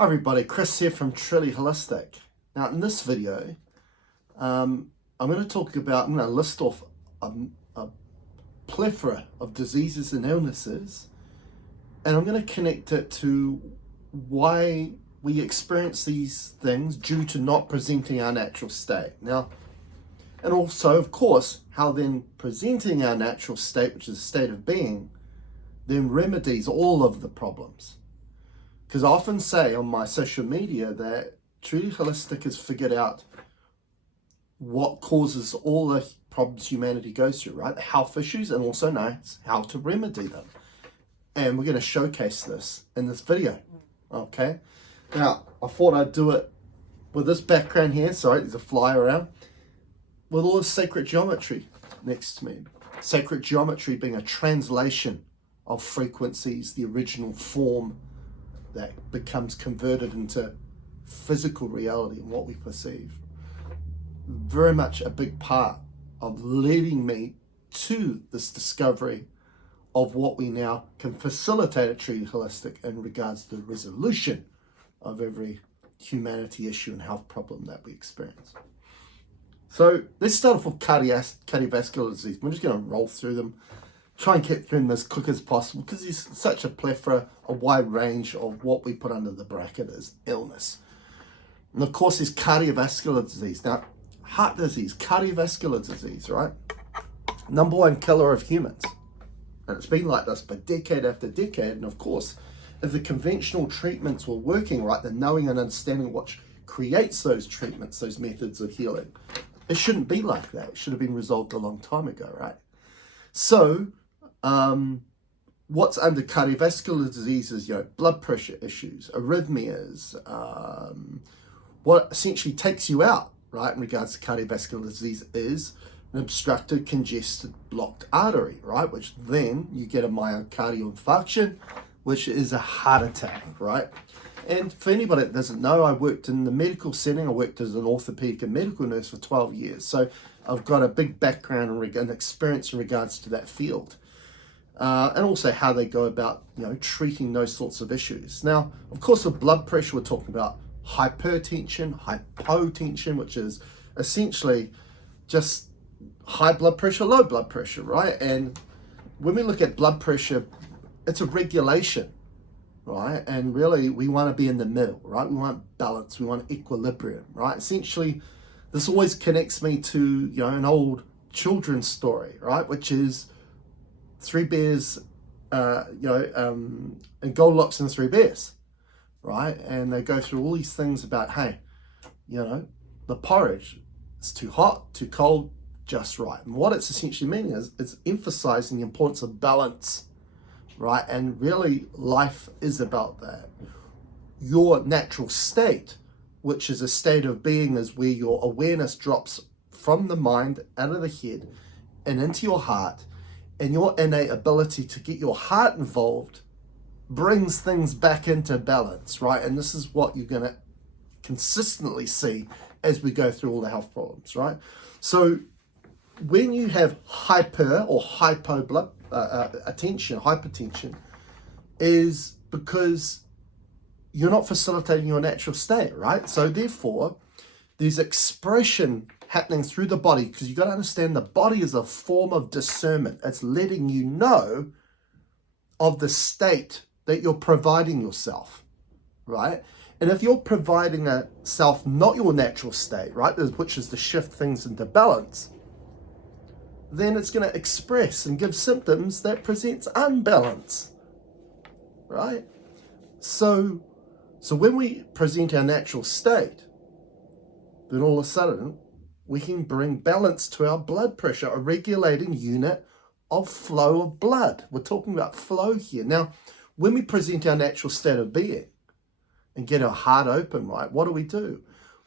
Hi everybody, Chris here from Truly Holistic. Now in this video, I'm going to list off a plethora of diseases and illnesses, and I'm going to connect it to why we experience these things due to not presenting our natural state. Now, and also of course, how then presenting our natural state, which is a state of being, then remedies all of the problems. Because I often say on my social media that Truly Holistic has figured out what causes all the problems humanity goes through, right? The health issues, and also knows how to remedy them. And we're going to showcase this in this video, okay? Now, I thought I'd do it with this background here. Sorry, there's a fly around. With all the sacred geometry next to me. Sacred geometry being a translation of frequencies, the original form that becomes converted into physical reality and what we perceive. Very much a big part of leading me to this discovery of what we now can facilitate at Truly Holistic in regards to the resolution of every humanity issue and health problem that we experience. So let's start off with cardiovascular disease. We're just going to roll through them, try and get through them as quick as possible, because there's such a plethora, a wide range of what we put under the bracket as illness. And of course, there's cardiovascular disease. Now, heart disease, cardiovascular disease, right? Number one killer of humans. And it's been like this for decade after decade. And of course, if the conventional treatments were working right, the knowing and understanding what creates those treatments, those methods of healing, it shouldn't be like that. It should have been resolved a long time ago, right? So, what's under cardiovascular disease is, blood pressure issues, arrhythmias, what essentially takes you out, right, in regards to cardiovascular disease is an obstructed, congested, blocked artery, right, which then you get a myocardial infarction, which is a heart attack, right? And for anybody that doesn't know, I worked in the medical setting. I worked as an orthopedic and medical nurse for 12 years. So I've got a big background and experience in regards to that field. And also how they go about, treating those sorts of issues. Now, of course, with blood pressure, we're talking about hypertension, hypotension, which is essentially just high blood pressure, low blood pressure, right? And when we look at blood pressure, it's a regulation, right? And really, we want to be in the middle, right? We want balance, we want equilibrium, right? Essentially, this always connects me to, an old children's story, right? Which is three bears, and Goldilocks and the three bears, right? And they go through all these things about, hey, the porridge, it's too hot, too cold, just right. And what it's essentially meaning is it's emphasizing the importance of balance, right? And really, life is about that. Your natural state, which is a state of being, is where your awareness drops from the mind, out of the head, and into your heart, and your innate ability to get your heart involved brings things back into balance, right? And this is what you're going to consistently see as we go through all the health problems, right? So when you have hyper or hypo blood hypertension, is because you're not facilitating your natural state, right? So therefore, there's expression happening through the body, because you've got to understand the body is a form of discernment. It's letting you know of the state that you're providing yourself, right? And if you're providing a self, not your natural state, right, which is to shift things into balance, then it's going to express and give symptoms that presents unbalance, right? So when we present our natural state, then all of a sudden we can bring balance to our blood pressure, a regulating unit of flow of blood. We're talking about flow here. Now, when we present our natural state of being and get our heart open, right, what do?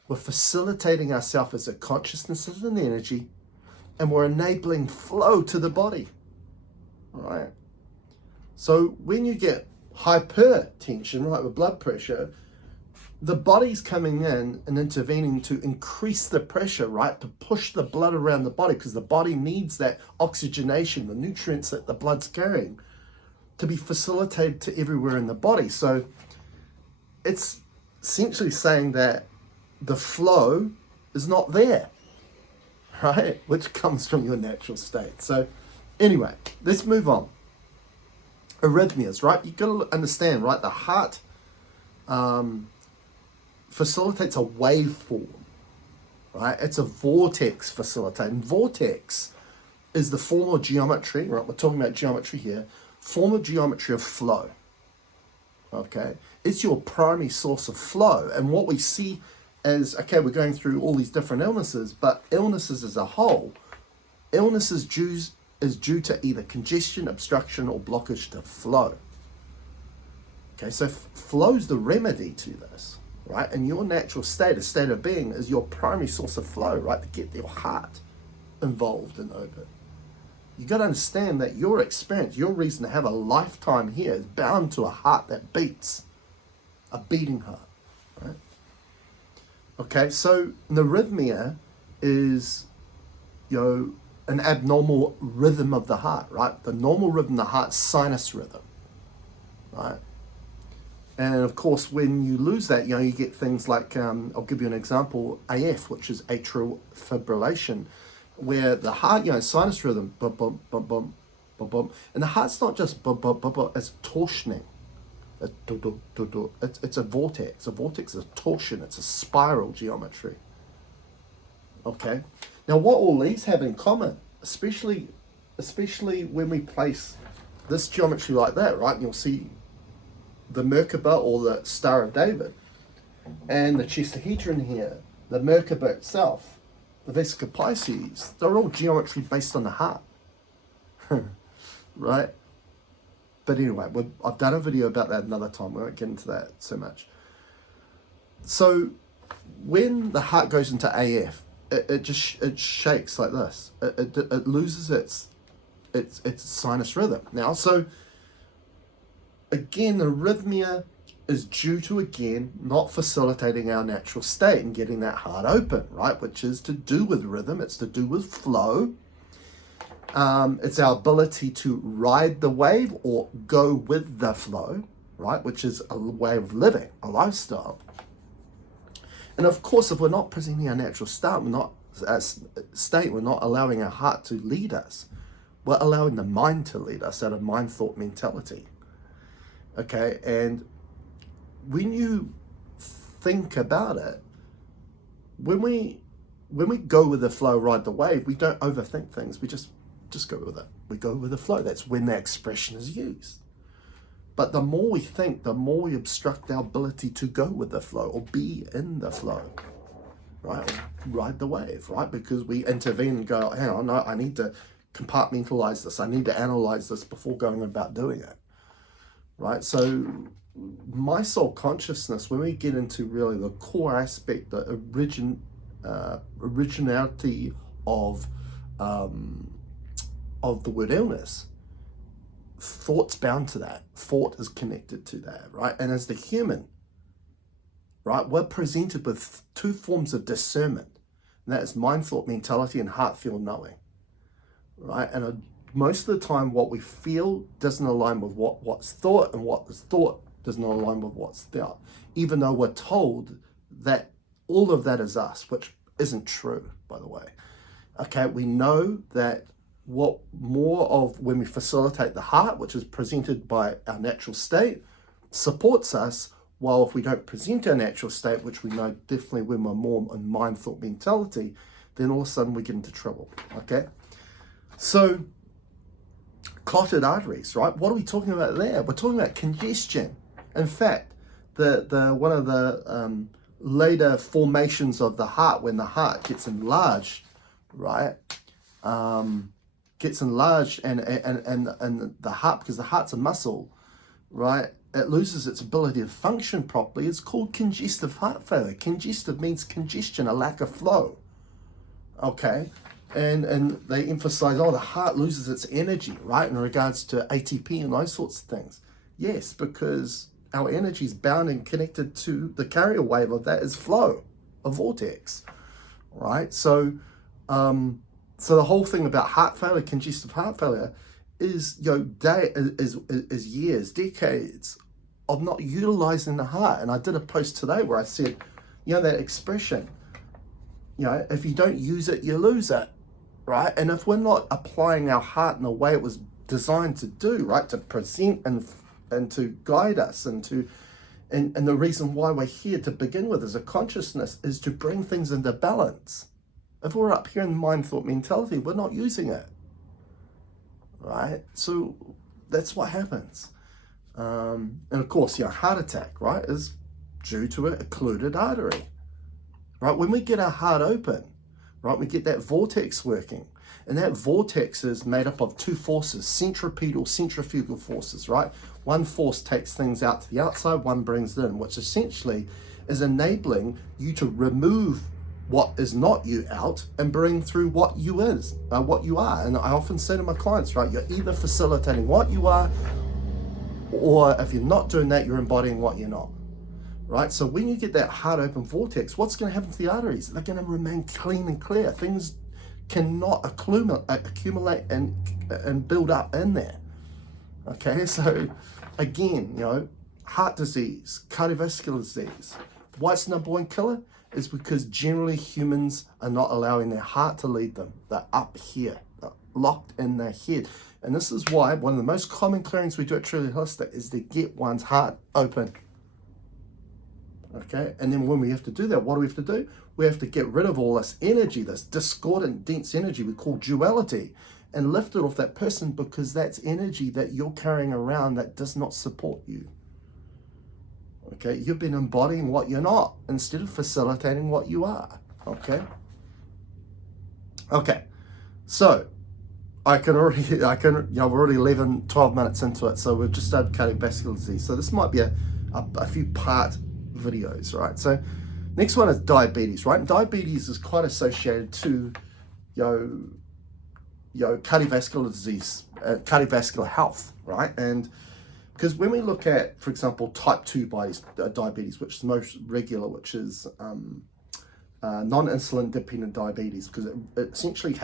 We're facilitating ourselves as a consciousness, as an energy, and we're enabling flow to the body, all right? So when you get hypertension, right, with blood pressure, the body's coming in and intervening to increase the pressure, right, to push the blood around the body, because the body needs that oxygenation, the nutrients that the blood's carrying, to be facilitated to everywhere in the body. So it's essentially saying that the flow is not there, right? Which comes from your natural state. So anyway, let's move on. Arrhythmias, right? You've got to understand, right? The heart facilitates a waveform, right? It's a vortex facilitating. Vortex is the form of geometry, right? We're talking about geometry here. Form of geometry of flow, okay? It's your primary source of flow. And what we see is, okay, we're going through all these different illnesses, but illnesses as a whole, illness is due to either congestion, obstruction, or blockage to flow. Okay, so flow's the remedy to this, right? And your natural state, a state of being, is your primary source of flow, right? To get your heart involved and open. You got to understand that your experience, your reason to have a lifetime here is bound to a heart that beats, a beating heart, right? Okay, so an arrhythmia is, an abnormal rhythm of the heart, right? The normal rhythm of the heart, sinus rhythm, right? And of course, when you lose that, you get things like, I'll give you an example, AF, which is atrial fibrillation, where the heart, sinus rhythm, bum, bum, bum, bum, bum, bum. And the heart's not just bum, bum, bum, bum, it's torsioning. It's a vortex. A vortex is a torsion. It's a spiral geometry. Okay? Now, what all these have in common, especially when we place this geometry like that, right? And you'll see the Merkaba or the Star of David and the chestahedron here, the Merkaba itself, the Vesica Pisces, they're all geometry based on the heart, right? But anyway, I've done a video about that another time. We won't get into that so much. So when the heart goes into AF, it shakes like this. It loses its sinus rhythm. Now, so again, arrhythmia is due to, again, not facilitating our natural state and getting that heart open, right? Which is to do with rhythm. It's to do with flow. It's our ability to ride the wave or go with the flow, right? Which is a way of living, a lifestyle. And of course, if we're not presenting our natural state, we're not allowing our heart to lead us. We're allowing the mind to lead us out of mind-thought mentality. Okay, and when you think about it, when we go with the flow, ride the wave, we don't overthink things. We just go with it. We go with the flow. That's when that expression is used. But the more we think, the more we obstruct our ability to go with the flow or be in the flow, right? Ride the wave, right? Because we intervene and go, hang on, no, I need to compartmentalize this. I need to analyze this before going about doing it, right? So my soul consciousness, when we get into really the core aspect, the originality of the word illness, thought's bound to that. Thought is connected to that, right? And as the human, right, we're presented with two forms of discernment, and that is mind, thought, mentality, and heart, feel, knowing, right? And most of the time, what we feel doesn't align with what's thought, and what is thought doesn't align with what's felt, even though we're told that all of that is us, which isn't true, by the way. Okay, we know that what more of when we facilitate the heart, which is presented by our natural state, supports us, while if we don't present our natural state, which we know definitely when we're more in mind, thought, mentality, then all of a sudden we get into trouble, okay? So, clotted arteries, right? What are we talking about there? We're talking about congestion. In fact, the one of the later formations of the heart, when the heart gets enlarged, right? Gets enlarged and the heart, because the heart's a muscle, right? It loses its ability to function properly. It's called congestive heart failure. Congestive means congestion, a lack of flow. Okay, and they emphasize, the heart loses its energy, right, in regards to ATP and those sorts of things. Yes, because our energy is bound and connected to the carrier wave of that is flow, a vortex, right? So, so the whole thing about heart failure, congestive heart failure, is is years, decades of not utilizing the heart. And I did a post today where I said, that expression, if you don't use it, you lose it, right? And if we're not applying our heart in the way it was designed to do, right, to present and to guide us and the reason why we're here to begin with as a consciousness is to bring things into balance. If we're up here in mind, thought, mentality, we're not using it, right? So that's what happens. And of course, heart attack, right, is due to an occluded artery, right? When we get our heart open, right, we get that vortex working. And that vortex is made up of two forces, centrifugal forces, right? One force takes things out to the outside, one brings it in, which essentially is enabling you to remove what is not you out and bring through what you are. And I often say to my clients, right, you're either facilitating what you are, or if you're not doing that, you're embodying what you're not, right? So when you get that heart open vortex, what's going to happen to the arteries? They're going to remain clean and clear. Things cannot accumulate and build up in there. Okay, so again, heart disease, cardiovascular disease. Why it's the number one killer is because generally humans are not allowing their heart to lead them. They're up here, they're locked in their head. And this is why one of the most common clearings we do at Truly Holistic is to get one's heart open. Okay, and then when we have to do that, what do we have to do? We have to get rid of all this energy, this discordant, dense energy we call duality, and lift it off that person, because that's energy that you're carrying around that does not support you. Okay, you've been embodying what you're not instead of facilitating what you are. Okay. So we're already 12 minutes into it, so we've just started cardiovascular disease. So this might be a few part videos, right? So next one is diabetes, right? And diabetes is quite associated to cardiovascular disease, cardiovascular health, right? And because when we look at, for example, type 2 diabetes, which is the most regular, which is non-insulin dependent diabetes, because it essentially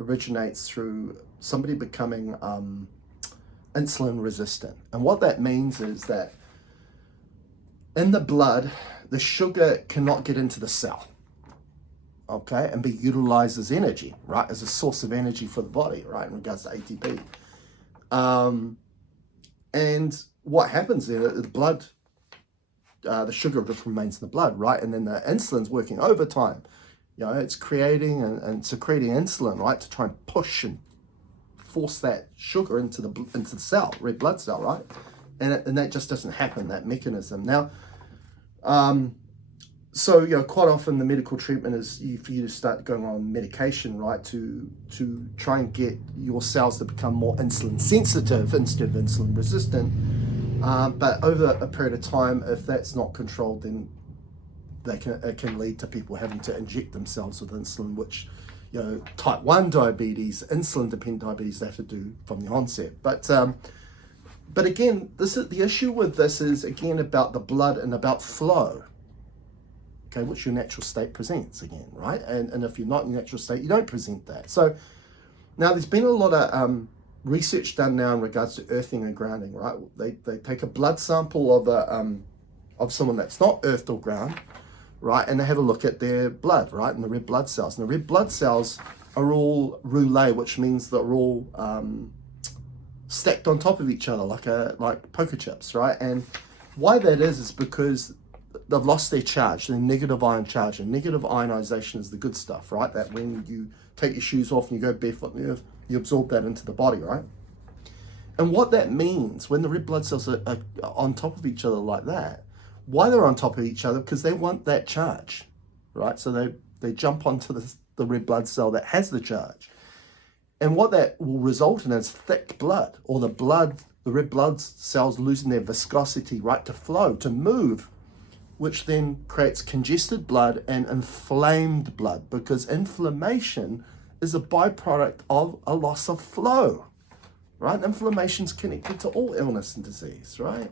originates through somebody becoming insulin resistant. And what that means is that in the blood, the sugar cannot get into the cell, okay, and be utilized as energy, right, as a source of energy for the body, right, in regards to ATP. And what happens there, the blood, the sugar just remains in the blood, right, and then the insulin's working overtime. It's creating and secreting insulin, right, to try and push and force that sugar into the cell, red blood cell, right, and that just doesn't happen, that mechanism. Now, so quite often the medical treatment is for you to start going on medication, right, to try and get your cells to become more insulin sensitive instead of insulin resistant. But over a period of time, if that's not controlled, then it can lead to people having to inject themselves with insulin, which type 1 diabetes, insulin dependent diabetes, they have to do from the onset. But again, the issue with this is again about the blood and about flow, okay, which your natural state presents again, right? And if you're not in your natural state, you don't present that. So now there's been a lot of research done now in regards to earthing and grounding, right? They take a blood sample of someone that's not earthed or ground, right, and they have a look at their blood, right, and the red blood cells. And the red blood cells are all roulette, which means they're all stacked on top of each other like poker chips, right? And why that is because they've lost their charge, their negative ion charge. And negative ionization is the good stuff, right? That when you take your shoes off and you go barefoot in the earth, you absorb that into the body, right? And what that means when the red blood cells are on top of each other like that, why they're on top of each other, because they want that charge, right? So they jump onto the red blood cell that has the charge. And what that will result in is thick blood, or the red blood cells losing their viscosity, right, to flow, to move, which then creates congested blood and inflamed blood, because inflammation is a byproduct of a loss of flow, right? Inflammation's connected to all illness and disease, right?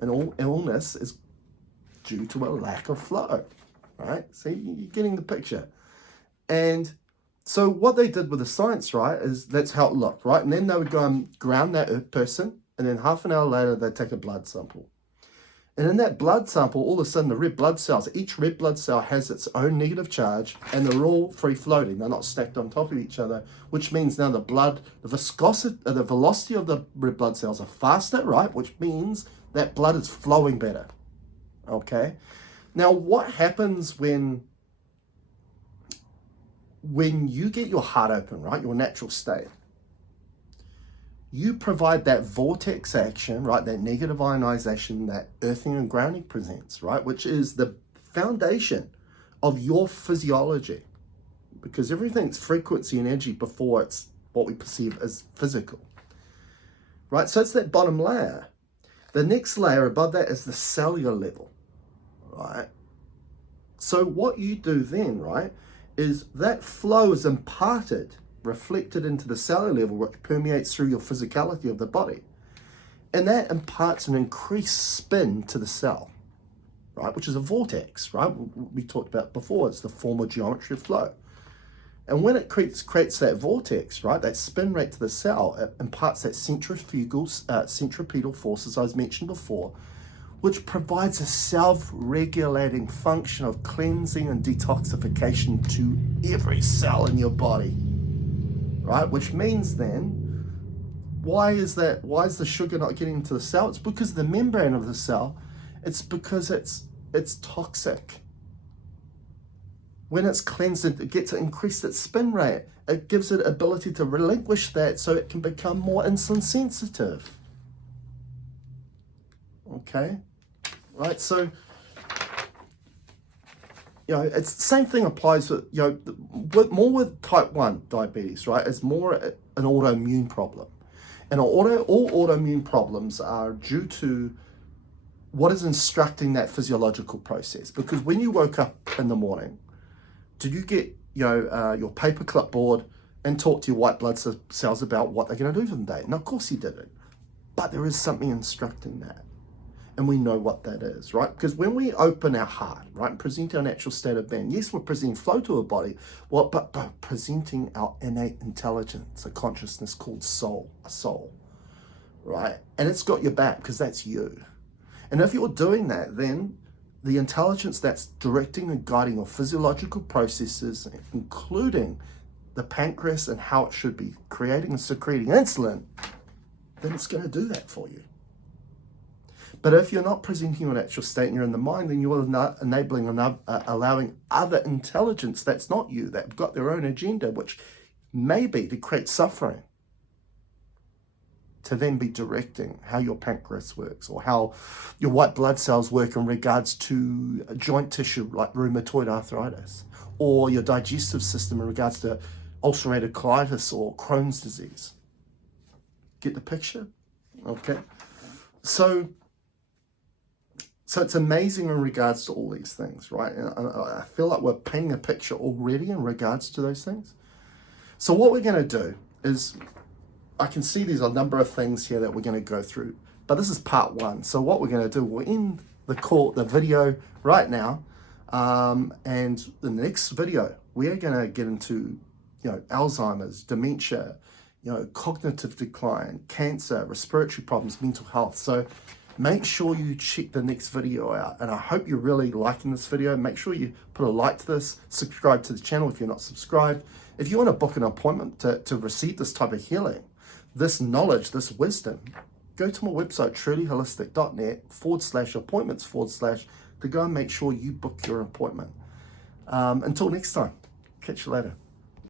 And all illness is due to a lack of flow, right? See, you're getting the picture. And so what they did with the science, right, is that's how it looked, right? And then they would go and ground that person And then half an hour later, they take a blood sample. And in that blood sample, all of a sudden, the red blood cells, each red blood cell has its own negative charge, and they're all free-floating. They're not stacked on top of each other, which means now the viscosity, the velocity of the red blood cells are faster, right? Which means that blood is flowing better, okay? Now, what happens when you get your heart open, right, your natural state? You provide that vortex action, right, that negative ionization that earthing and grounding presents, right, which is the foundation of your physiology, because everything's frequency and energy before it's what we perceive as physical, right? So it's that bottom layer. The next layer above that is the cellular level, right? So what you do then, right, is that flow is imparted, reflected into the cellular level, which permeates through your physicality of the body. And that imparts an increased spin to the cell, right? Which is a vortex, right? We talked about before, it's the form of geometry of flow. And when it creates that vortex, right, that spin rate to the cell, it imparts that centripetal force, as I was mentioned before, which provides a self-regulating function of cleansing and detoxification to every cell in your body. Right, which means then, why is the sugar not getting into the cell? It's because the membrane of the cell, it's because it's toxic. When it's cleansed, it gets to increase its spin rate. It gives it ability to relinquish that so it can become more insulin sensitive. Okay, right, so it's the same thing applies with, more with type 1 diabetes, right? It's more an autoimmune problem. And all autoimmune problems are due to what is instructing that physiological process. Because when you woke up in the morning, did you get, your paper clipboard and talk to your white blood cells about what they're going to do for the day? No, of course you didn't. But there is something instructing that. And we know what that is, right? Because when we open our heart, right, and present our natural state of being, yes, we're presenting flow to our body, but presenting our innate intelligence, a consciousness called soul, a soul, right? And it's got your back because that's you. And if you're doing that, then the intelligence that's directing and guiding your physiological processes, including the pancreas and how it should be creating and secreting insulin, then it's going to do that for you. But if you're not presenting your natural state and you're in the mind, then you're not allowing other intelligence that's not you, that have got their own agenda, which may be to create suffering, to then be directing how your pancreas works or how your white blood cells work in regards to joint tissue like rheumatoid arthritis, or your digestive system in regards to ulcerative colitis or Crohn's disease. Get the picture? Okay. So it's amazing in regards to all these things, right? And I feel like we're painting a picture already in regards to those things. So what we're going to do is, I can see there's a number of things here that we're going to go through, but this is part one. So what we're going to do, we'll end the video right now, and the next video, we're going to get into, Alzheimer's, dementia, cognitive decline, cancer, respiratory problems, mental health. So make sure you check the next video out. And I hope you're really liking this video. Make sure you put a like to this, subscribe to the channel if you're not subscribed. If you want to book an appointment to receive this type of healing, this knowledge, this wisdom, go to my website, trulyholistic.net/appointments/ to go and make sure you book your appointment. Until next time, catch you later.